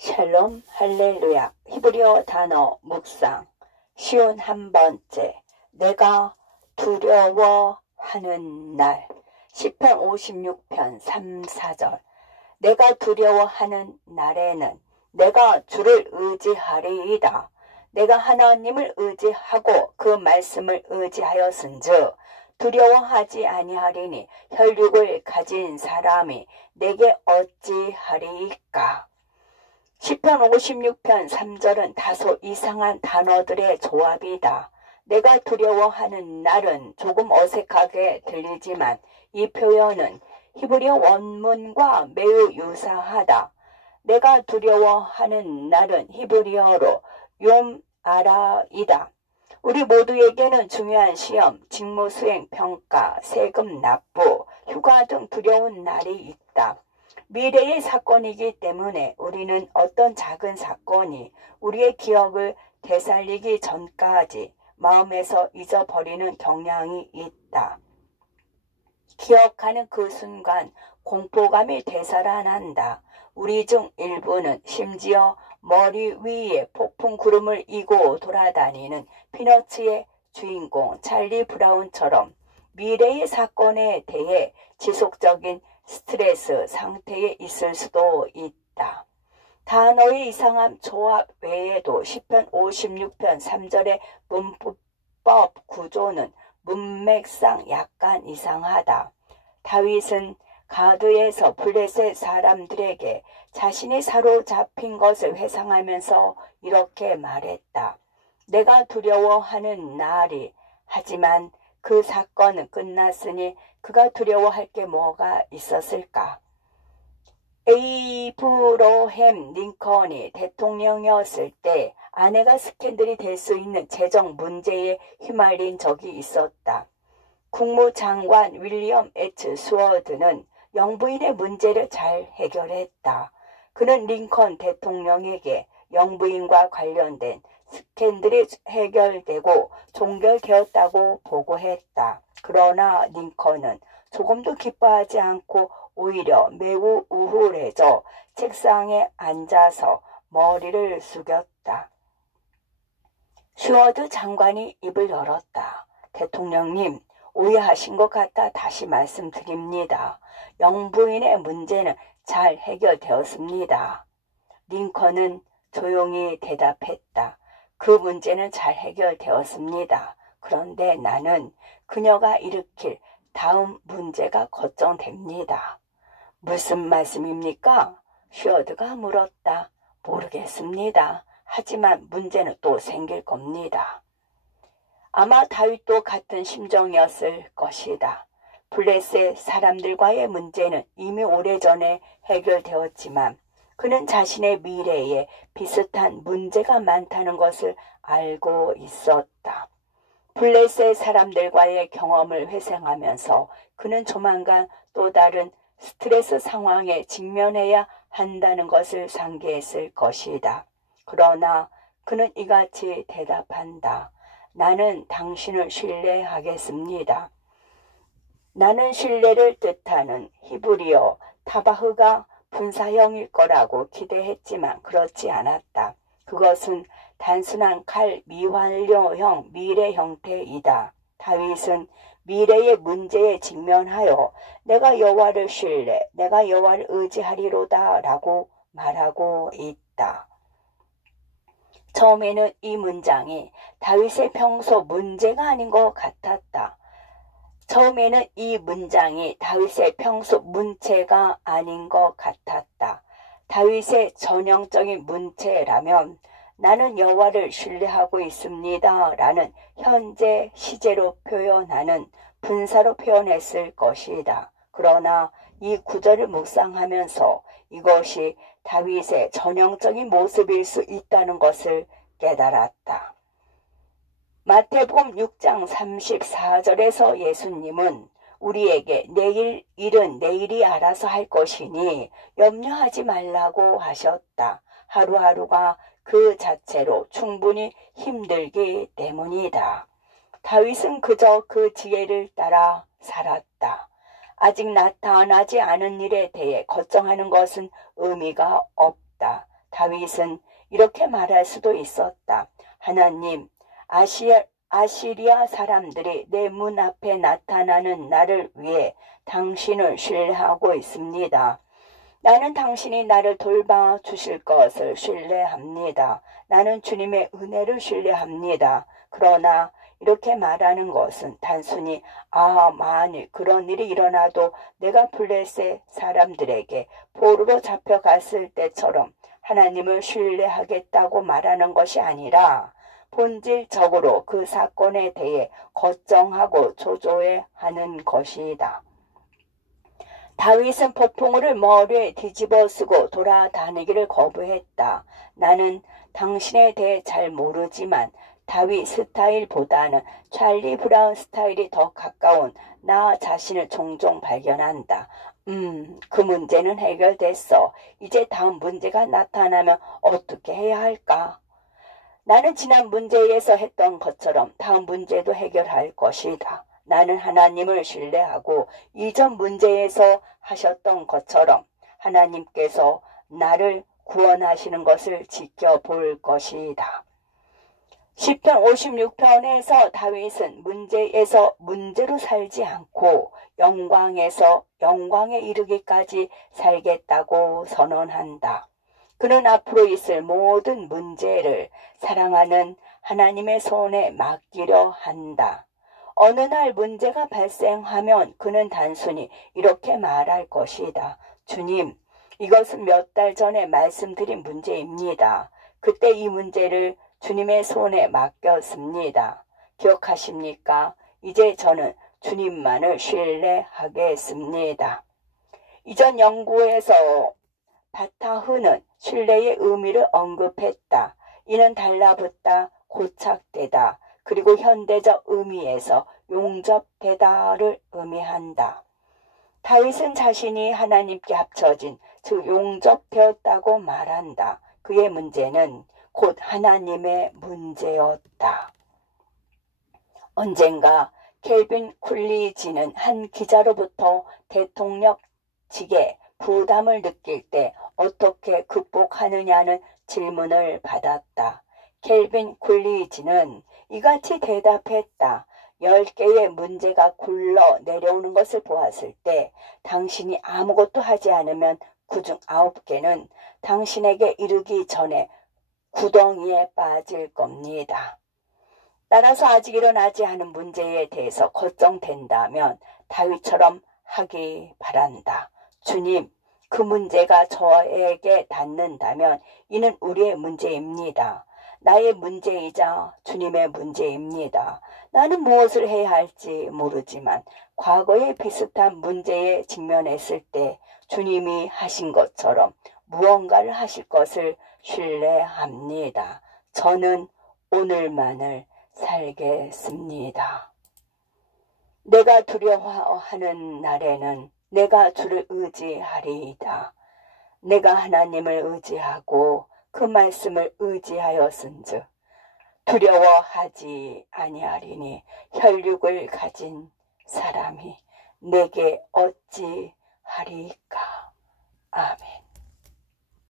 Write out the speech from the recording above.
샬롬 할렐루야. 히브리어 단어 묵상. 쉬운 한 번째. 내가 두려워하는 날. 시편 56편 3, 4절. 내가 두려워하는 날에는 내가 주를 의지하리이다. 내가 하나님을 의지하고 그 말씀을 의지하였은즉 두려워하지 아니하리니 혈육을 가진 사람이 내게 어찌하리이까. 시편 56편 3절은 다소 이상한 단어들의 조합이다. 내가 두려워하는 날은 조금 어색하게 들리지만 이 표현은 히브리어 원문과 매우 유사하다. 내가 두려워하는 날은 히브리어로 욤아라이다. 우리 모두에게는 중요한 시험, 직무수행 평가, 세금 납부, 휴가 등 두려운 날이 있다. 미래의 사건이기 때문에 우리는 어떤 작은 사건이 우리의 기억을 되살리기 전까지 마음에서 잊어버리는 경향이 있다. 기억하는 그 순간 공포감이 되살아난다. 우리 중 일부는 심지어 머리 위에 폭풍 구름을 이고 돌아다니는 피너츠의 주인공 찰리 브라운처럼 미래의 사건에 대해 지속적인 스트레스 상태에 있을 수도 있다. 단어의 이상한 조합 외에도 시편 56편 3절의 문법 구조는 문맥상 약간 이상하다. 다윗은 가드에서 블레셋 사람들에게 자신이 사로잡힌 것을 회상하면서 이렇게 말했다. 내가 두려워하는 날이 하지만 그 사건은 끝났으니 그가 두려워할 게 뭐가 있었을까? 에이브러햄 링컨이 대통령이었을 때 아내가 스캔들이 될 수 있는 재정 문제에 휘말린 적이 있었다. 국무장관 윌리엄 H. 수워드는 영부인의 문제를 잘 해결했다. 그는 링컨 대통령에게 영부인과 관련된 스캔들이 해결되고 종결되었다고 보고했다. 그러나 링컨은 조금도 기뻐하지 않고 오히려 매우 우울해져 책상에 앉아서 머리를 숙였다. 슈워드 장관이 입을 열었다. 대통령님, 오해하신 것 같아 다시 말씀드립니다. 영부인의 문제는 잘 해결되었습니다. 링컨은 조용히 대답했다. 그 문제는 잘 해결되었습니다. 그런데 나는 그녀가 일으킬 다음 문제가 걱정됩니다. 무슨 말씀입니까? 슈워드가 물었다. 모르겠습니다. 하지만 문제는 또 생길 겁니다. 아마 다윗도 같은 심정이었을 것이다. 블레셋 사람들과의 문제는 이미 오래전에 해결되었지만 그는 자신의 미래에 비슷한 문제가 많다는 것을 알고 있었다. 블레셋 사람들과의 경험을 회상하면서 그는 조만간 또 다른 스트레스 상황에 직면해야 한다는 것을 상기했을 것이다. 그러나 그는 이같이 대답한다. 나는 당신을 신뢰하겠습니다. 나는 신뢰를 뜻하는 히브리어 타바흐가 분사형일 거라고 기대했지만 그렇지 않았다. 그것은 단순한 칼 미완료형 미래 형태이다. 다윗은 미래의 문제에 직면하여 내가 여호와를 신뢰, 내가 여호와를 의지하리로다 라고 말하고 있다. 처음에는 이 문장이 다윗의 평소 문제가 아닌 것 같았다. 처음에는 이 문장이 다윗의 평소 문체가 아닌 것 같았다. 다윗의 전형적인 문체라면 나는 여호와를 신뢰하고 있습니다 라는 현재 시제로 표현하는 분사로 표현했을 것이다. 그러나 이 구절을 묵상하면서 이것이 다윗의 전형적인 모습일 수 있다는 것을 깨달았다. 마태복음 6장 34절에서 예수님은 우리에게 내일 일은 내일이 알아서 할 것이니 염려하지 말라고 하셨다. 하루하루가 그 자체로 충분히 힘들기 때문이다. 다윗은 그저 그 지혜를 따라 살았다. 아직 나타나지 않은 일에 대해 걱정하는 것은 의미가 없다. 다윗은 이렇게 말할 수도 있었다. 하나님, 아시리아 사람들이 내 문 앞에 나타나는 나를 위해 당신을 신뢰하고 있습니다. 나는 당신이 나를 돌봐 주실 것을 신뢰합니다. 나는 주님의 은혜를 신뢰합니다. 그러나 이렇게 말하는 것은 단순히 만일 그런 일이 일어나도 내가 블레셋 사람들에게 포로로 잡혀갔을 때처럼 하나님을 신뢰하겠다고 말하는 것이 아니라 본질적으로 그 사건에 대해 걱정하고 조조해 하는 것이다. 다윗은 폭풍우를 머리에 뒤집어 쓰고 돌아다니기를 거부했다. 나는 당신에 대해 잘 모르지만 다윗 스타일보다는 찰리 브라운 스타일이 더 가까운 나 자신을 종종 발견한다. 그 문제는 해결됐어. 이제 다음 문제가 나타나면 어떻게 해야 할까? 나는 지난 문제에서 했던 것처럼 다음 문제도 해결할 것이다. 나는 하나님을 신뢰하고 이전 문제에서 하셨던 것처럼 하나님께서 나를 구원하시는 것을 지켜볼 것이다. 시편 56편에서 다윗은 문제에서 문제로 살지 않고 영광에서 영광에 이르기까지 살겠다고 선언한다. 그는 앞으로 있을 모든 문제를 사랑하는 하나님의 손에 맡기려 한다. 어느 날 문제가 발생하면 그는 단순히 이렇게 말할 것이다. 주님, 이것은 몇 달 전에 말씀드린 문제입니다. 그때 이 문제를 주님의 손에 맡겼습니다. 기억하십니까? 이제 저는 주님만을 신뢰하겠습니다. 이전 연구에서 바타흐는 신뢰의 의미를 언급했다. 이는 달라붙다, 고착되다, 그리고 현대적 의미에서 용접되다를 의미한다. 다윗은 자신이 하나님께 합쳐진, 즉 용접되었다고 말한다. 그의 문제는 곧 하나님의 문제였다. 언젠가 켈빈 쿨리지는 한 기자로부터 대통령직에 부담을 느낄 때 어떻게 극복하느냐는 질문을 받았다. 켈빈 쿨리지는 이같이 대답했다. 10개의 문제가 굴러 내려오는 것을 보았을 때 당신이 아무것도 하지 않으면 그중 9개는 당신에게 이르기 전에 구덩이에 빠질 겁니다. 따라서 아직 일어나지 않은 문제에 대해서 걱정된다면 다윗처럼 하기 바란다. 주님, 그 문제가 저에게 닿는다면 이는 우리의 문제입니다. 나의 문제이자 주님의 문제입니다. 나는 무엇을 해야 할지 모르지만 과거에 비슷한 문제에 직면했을 때 주님이 하신 것처럼 무언가를 하실 것을 신뢰합니다. 저는 오늘만을 살겠습니다. 내가 두려워하는 날에는 내가 주를 의지하리이다. 내가 하나님을 의지하고 그 말씀을 의지하였은즉 두려워하지 아니하리니 혈육을 가진 사람이 내게 어찌하리까. 아멘.